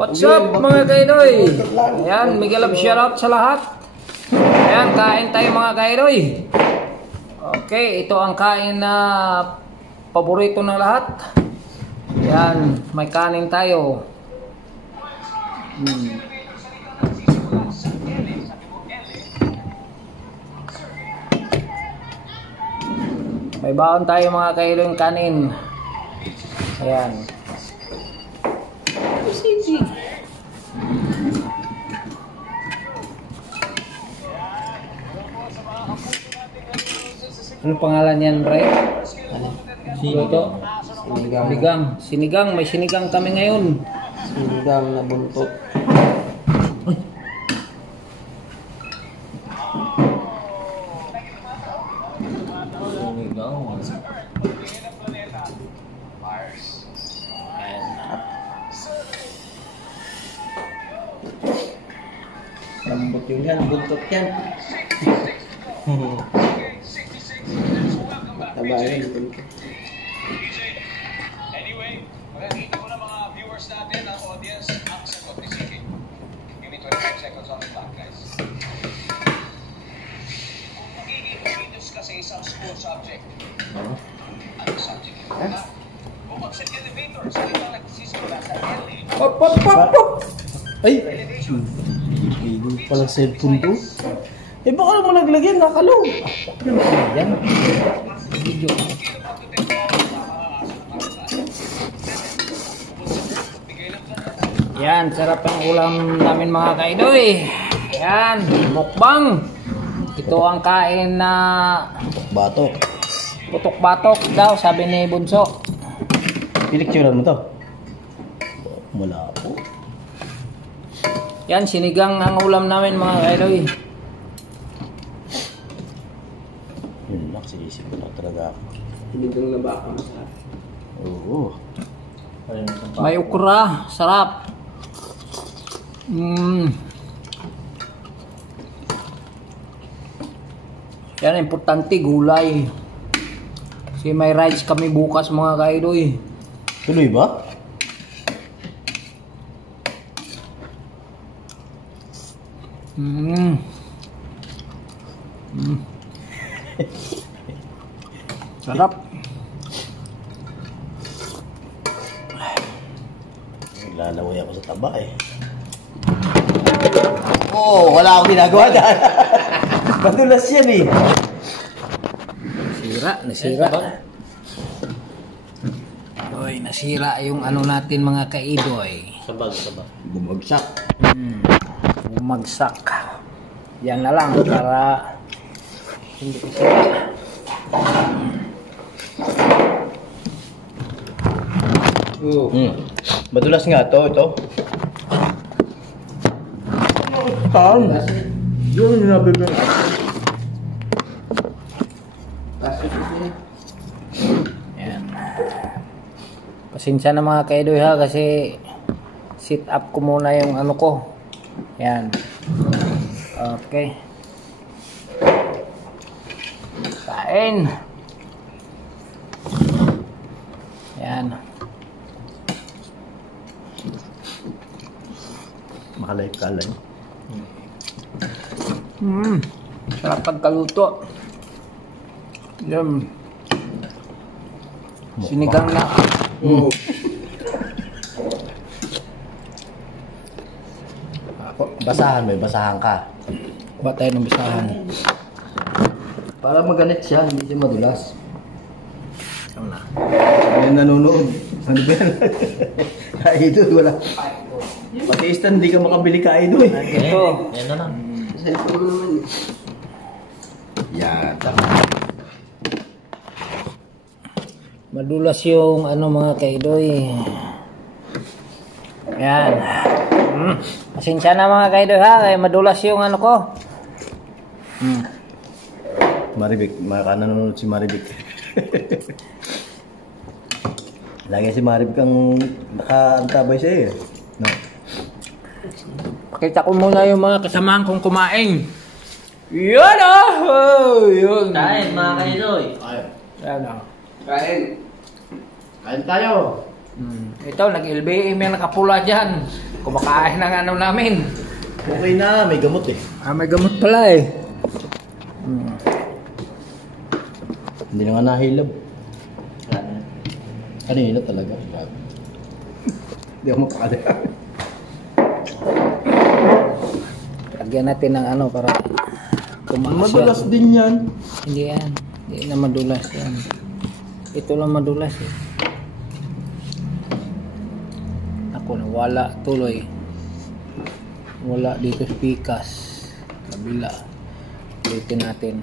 What's up mga kaidoy? Ayan, Miguel Love shoutout sa lahat. Ayan, kain tayo mga kaidoy. Okay, ito ang kain na paborito ng lahat. Ayan, may kanin tayo. May baon tayo mga kaidoy ng kanin. Ayan. Ano pangalan yan, Bray? Luto? Sinigang. Sinigang. May sinigang kami ngayon. Sinigang na buntot. Lambot yun yan, buntot yan. Taba yun, buntot. Anyway, makikita mo na mga viewers natin, ang audience, ang sagot ni Sige. Give me 25 seconds on the clock, guys. Kung magiging videos ka sa isang school subject, ano subject ito na? Bumagsak elevator sa ibang nagsisiko na sa LA. Pop, pop, pop, pop! Ay! Hindi pala cellphone to. Eh baka naman naglagyan, nakalaw. Yan. Video. Yan, sarap ang ulam namin mga kaidoy. Yan, mukbang. Ito ang kain na Batok. putok-batok daw, sabi ni Bunso. Pinicturean mo to? Wala po. Yan, sinigang ang ulam namin mga kaidoy. Yun lang, sinisip ko na talaga ako. Sinigang na baka masarap. Oo. May ukra, sarap. Yan, importante gulay. Kasi may rice kami bukas mga kaidoy. Tuloy ba? Sarap. Lalaway ako sa taba eh. Oo, wala akong ginagawa dyan. Madulas yan eh. Nasira. Oy, nasira yung ano natin mga kaidoy. Sabag. Bumagsak. Bumagsak. Yan na lang para hindi isira. Madulas nga ito. Taan. Yun yung nabibig. Yan. Pasensya na mga kaidoy ha kasi sit up ko muna yung ano ko. Yan. Okay. Kain. Yan. Makalay-kalay. Sarap pagkaluto. Yan. Sinigang na. Basahan ka. Ba tayo ng bisahan. Para maganit siya, hindi siya madulas. Ano na? Yan nanonood. Ano ba yan? Idol, wala. Pati instant, hindi ka makabili ka idol. Ito. Yan na lang. Cellphone mo naman. Yan, tama. Madulas yung ano mga kaidoy. Yan. Pasensya na mga kaidoy ha, kaya madulas yung ano ko. Maribik, nanonood si Maribik. Lagi si Maribik ang nakaantabay sa'yo eh. No? Pakita ko muna yung mga kasamahan kong kumain. Yun oh! Yun. Kain mga kaidoy. Yan oh. Kain tayo. Ito, nag-LBM yung nakapula dyan. Kumakain ng ano namin. Okay na, may gamot eh. May gamot pala eh. Hindi na nga nahilab. Kanina talaga. Hindi ako mapakali. Lagyan natin ng ano para tumakas Madulas yan. din yan. Hindi yan. Hindi na madulas yan. Ito lang madulas eh. Ako na wala tuloy. Wala dito spikas. Kabila. Ulitin natin.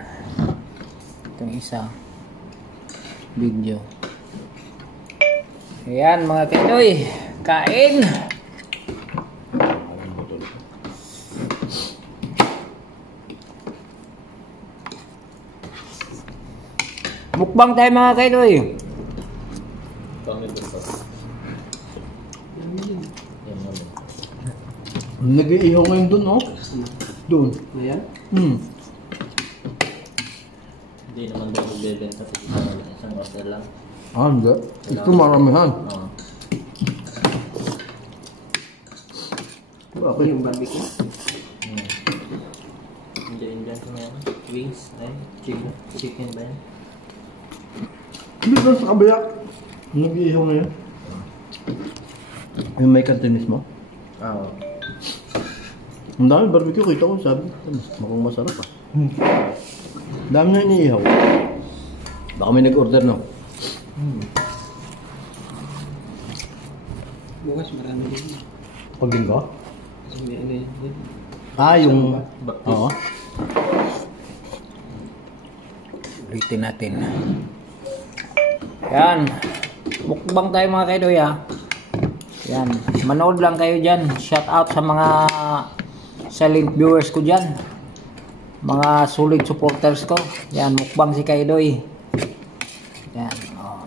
Itong isa. Video. Ayan mga kaidoy. Kain! Mukbang tayo mga kaidoy. Nag-iihaw ngayon dun, oh. Dun. Ayan. Hindi naman daw magbebenta sa isang order lang. Hindi. Ito maramihan. Oo. Ako yung barbecue. Indian ko na yan. Wings, ay, chicken ba yan? Hindi doon sa kabila. Nag-iihaw ngayon. Yung may kantinis mo? Oo. Ang dami barbecue, kita ko, sabi. Mukhang masarap ah. Dami na iniihaw. Baka may nag-order no? Bukas marami din. Pag linggo? Kasi may ano yun. Yung... Baptist. Oo. Ulitin natin. Yan. Mukbang tayo mga kaidoy ha. Yan. Manood lang kayo dyan. Shout out sa mga silent viewers ko dyan. Mga solid supporters ko. Yan. Mukbang si kaidoy. Yan. Oh.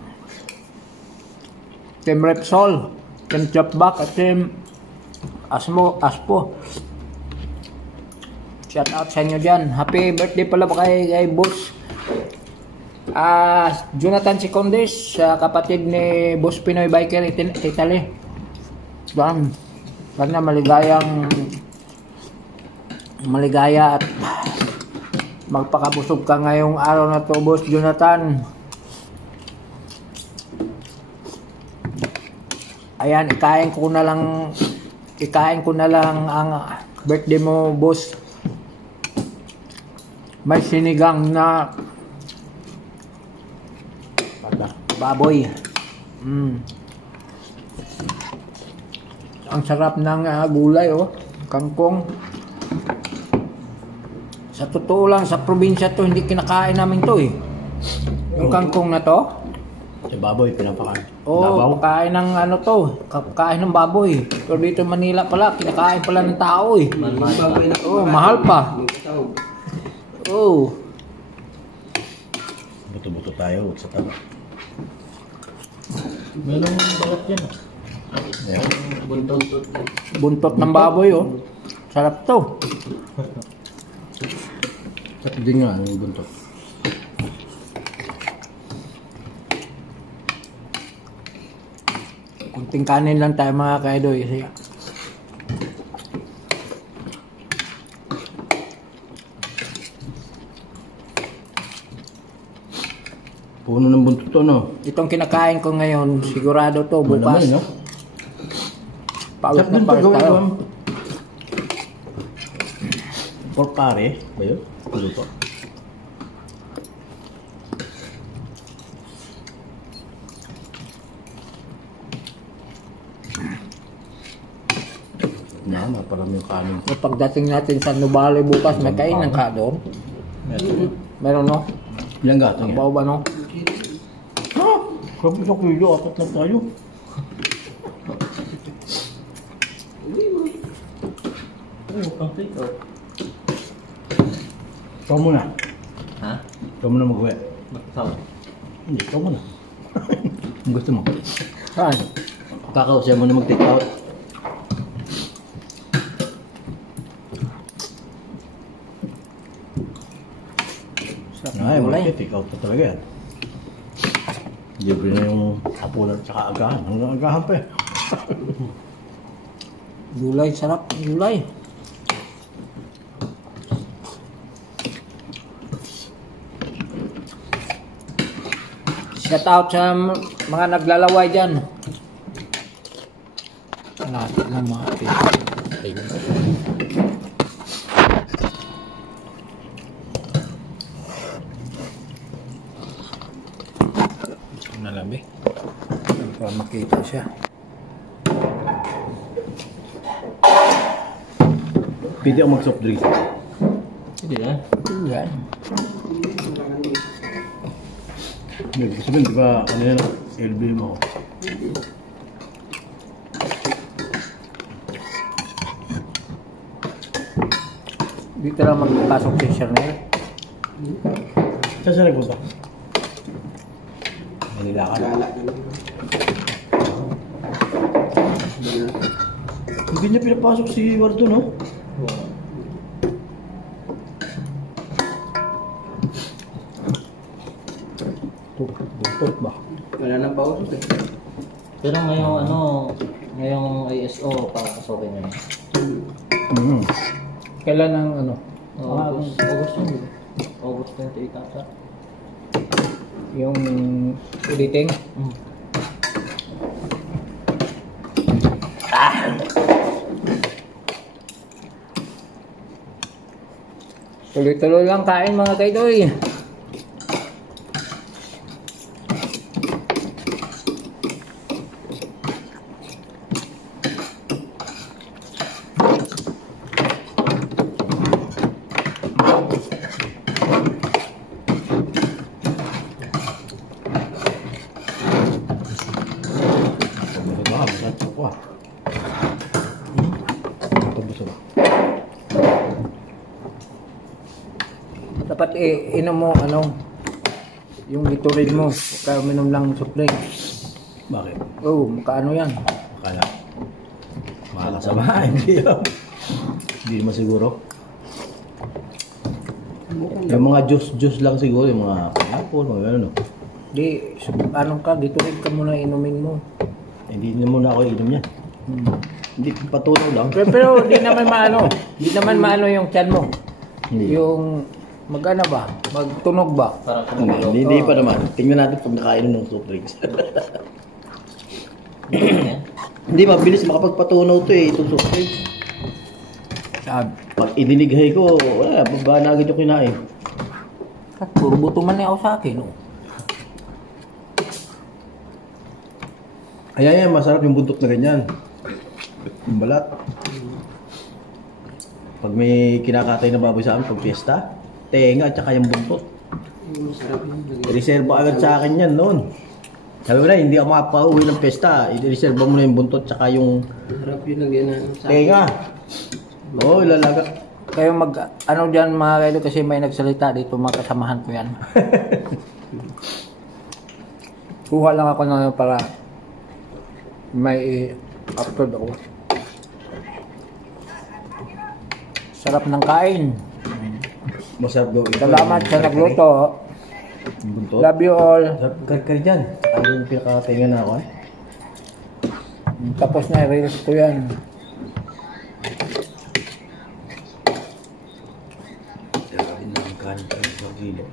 Team Repsol. Team Chopback at Team Aspo. Shout out sa inyo dyan. Happy birthday pala ba kay boss Jonathan Secondes, kapatid ni Boss Pinoy Biker Italy. Yan. Sana maligaya at magpakabusog ka ngayong araw na to, Boss Jonathan. Ayan, ikain ko na lang ang birthday mo, boss. May sinigang na baboy. Ang sarap ng gulay, oh. Kangkong. Sa totoo lang, sa probinsya to, hindi kinakain namin to eh. Yung kangkong na to. Sa baboy, pinapakain. Oo, pakain ng ano to. Pakain ng baboy. Pero dito Manila pala, kinakain pala ng tao eh. Oo, mahal pa. Oo. Buto-buto tayo sa taba. Meron balat yan. Ayan. Buntot ng baboy, oh. Sarap to. At din nga, yung buntot. Kunting kanin lang tayo mga kaidoy. Puno ng buntot to, no? Itong kinakain ko ngayon, sigurado to bukas. Malaman, no? Pawis Sarap na din pawis pag tayo. gawin pork curry ba yun? Ano po? Na, naparami yung kanin. So, pagdating natin sa Nubali bukas, may kainan ka doon. Meron, no? Ilang gato Ang yan? bao ba, no? Ha? Sabi sa kilo, apat lang tayo. Pang take out. Ikaw muna. Ha? Ikaw muna mag-uwi. Magkasawa. Hindi, ikaw muna. Ang gusto mo. Saan? Kakao siya muna mag-take out. Sarap Ay, ng gulay. mag-take out pa talaga yan. Libre na yung hapunan at saka agahan. Hanggang agahan pa eh. Gulay, sarap. Gulay. Shout out sa mga naglalaway dyan. Lahat ng mga nalabi. Para makita siya. Pwede ako mag-soft drinks. Hindi na. Yan. Hindi, sabihin, di ba, ano yan, LB mo ako. Dito lang magpasok si Charnel. Saan siya nagpunta? Manila ka na. Gala ka lang. Hindi niya pinapasok si Wardo, no? Bukot ba? Wala nang pausok eh. Pero ngayong ngayong ISO, papasukin nyo na. Kailan ang ano? August yun, di ba? August 28 ata. Yung editing? Tuloy-tuloy lang kain mga kaidoy. Dapat inom mo yung Gatorade mo. Huwag ka uminom lang soft drink. Bakit? Oh, makaano yan? Akala. Makakasama. Hindi naman siguro. Yung mga juice lang siguro. Yung mga pineapple, mga gano'n. No? Di, anong ka, Gatorade ka muna inumin mo. Hindi na muna ako inom yan. Hindi, patunaw lang. Pero di naman maano. Di naman maano yung tiyan mo. Hindi. Yung magana ba? Magtunog ba? Parang Hindi pa naman. Tingnan natin pag nakainom ng soft drinks. Hindi, mabilis makapagpatunaw to eh, itong soft drinks. Pag idinighay ko, wala, baba na agad yung kinain. Puro buto man ako sa akin. Oh. Ayan yan, masarap yung buntot na ganyan. Yung balat. Pag may kinakatay na baboy sa amin, pag fiesta, tenga at saka yung buntot. Masarap yun. Reserva agad sa akin yan noon. Sabi ko na, hindi ako makapauwi ng fiesta. I-reserva mo na yung buntot at saka yung Masarap yun lagyan na sa tenga. Oo, ilalaga. Kayo ano dyan mga kaido kasi may nagsalita dito, mga kasamahan ko yan. Kuha lang ako na para may upload ako. Sarap ng kain. Masarap gawin. Salamat sa nagluto. Yung buntot. Love you all. Sarap kar dyan. Ano yung pinakatenga na ako eh. Tapos na i-release ko yan. Sarapin na ang kanin pa sa kilo.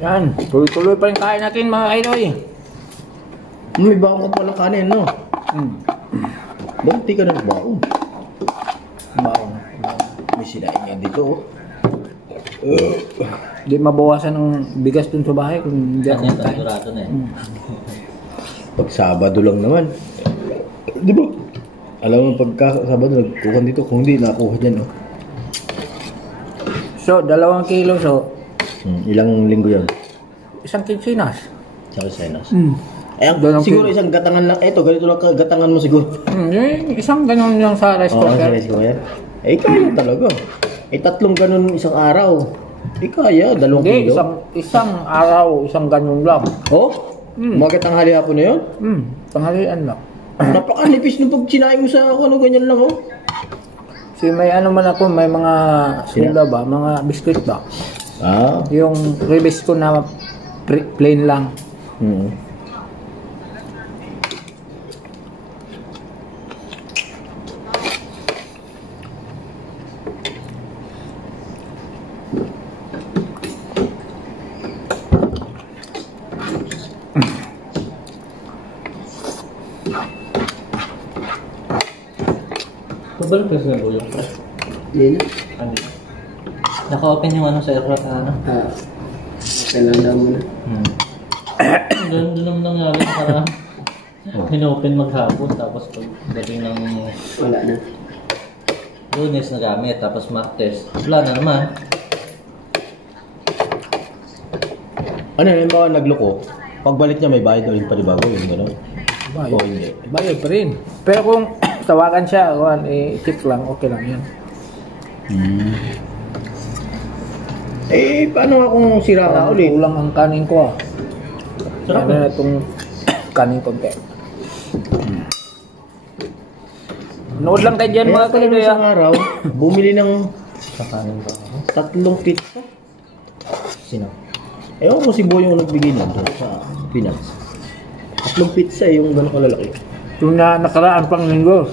Yan. Tuloy-tuloy pa yung kain natin mga kaidoy. May baong ka pala kanin, no? Bunti ka na baong. Baon. May sinain yan dito, Di mabawasan ng bigas dun sa bahay kung hindi ako Kanya, kain. panturado na eh. Pag Sabado lang naman. Di ba? Alam mo, pagka Sabado, nagkuhan dito. Kung hindi, nakuha dyan, oh. So, 2 kilo. So, Ilang linggo yan? isang kinsinas. Sa Kasinas. Eh, Siguro isang gatangan lang. Eto, ganito lang gatangan mo siguro. Yung isang ganun lang sa rice Oo, sa cooker. rice cooker. Eh, kaya talaga. Eh, 3 ganun isang araw. Eh, kaya, 2 Hindi, kilo. isang araw, isang ganun lang. Oh? Umaga tanghali hapon na yun? Tanghalian lang. Napakanipis nung pag sinain mo sa ano, ganyan lang, oh. Kasi may ano man ako, may mga sila ba, mga biscuit ba? Ah. Yung ribis ko na plain lang. Hmm. Pabalik kasi na Buyo. Hindi na. Ano? Naka-open yung ano sa aircraft, ano? Kailan daw muna. Doon naman nangyari para in-open maghapon tapos pagdating ng Wala na. Lunes na gamit tapos Martes. Wala na naman. Ano yung mga nagloko? Pagbalik niya may bayad ulit pa di bago yung gano'n? Bayad. O hindi? Bayad pa rin. Pero kung tawagan siya, check lang, okay lang yan. Hmm. Eh, paano nga kung sira ka ulit? Kulang ang kanin ko ah. Sarap Ano na itong kanin konti. Nood lang kayo dyan mga Kaya kaido isang ya. araw, bumili ng Kakanin ba ako? 3 pizza. Sino? Ewan ko si Boy yung nagbigay nun doon sa Pinas. 3 pizza yung gano'ng kalalaki. Yung nakaraan pang linggo.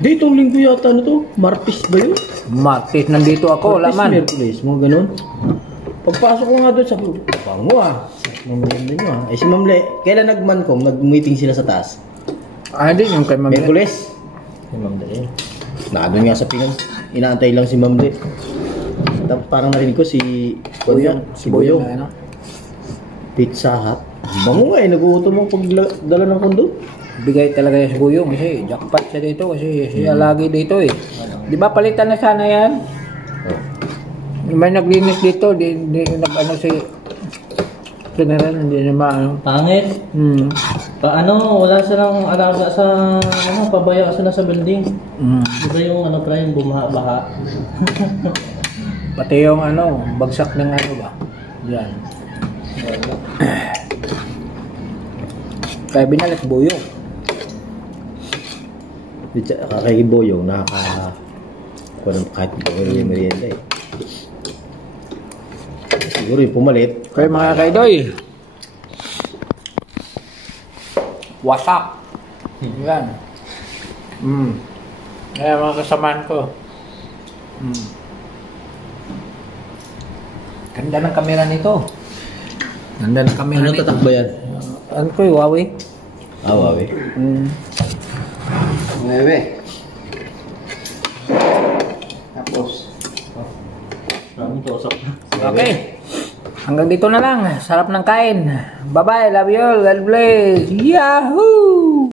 Di, itong linggo yata na to. Martes ba yun? Martes, nandito ako, Martes, laman. Merkulis, mga ganun. Pagpasok ko nga doon, sabi ko, bango ah. Mamaganda nyo ah. Eh si Ma'am Le, kailan nag-mancom, nag-meeting sila sa taas? Ah, hindi, yung kay Ma'am Le. Merkulis. Si Ma'am Dali. Nakadun nga sa Pinas, inaantay lang si Ma'am Le. Tapos parang narinig ko si Boyong. si Boyong. na, ano? Pizza Hut. Bango nga eh, nag-uuto mo pag dala ng kondo. Bigay talaga yung si Buyong kasi jackpot siya dito kasi siya lagi dito eh. Di ba palitan na sana yan? Oh. May naglinis dito, di nag-ano si General, hindi na maano. Pangit. Paano, wala silang alaga sa, ano, pabaya sila sa building. Di ba yung ano pra, yung bumaha-baha? Pati yung ano, bagsak ng ano ba? Yan. Kaya binalik Buyong. Kay Boyong, kahit yung merienda eh. Siguro yung pumalit. Kaya mga kaidoy, wasak. Yan. Ayan mga kasamaan ko. Ganda ng kamera nito. Ganda ng kamera Ano nito. tatak ba yan? Ano ko yung Huawei? Huawei. Ngayon Tapos. Maraming kausap na. Okay. Hanggang dito na lang. Sarap ng kain. Bye-bye. Love you all. God bless. Yahoo!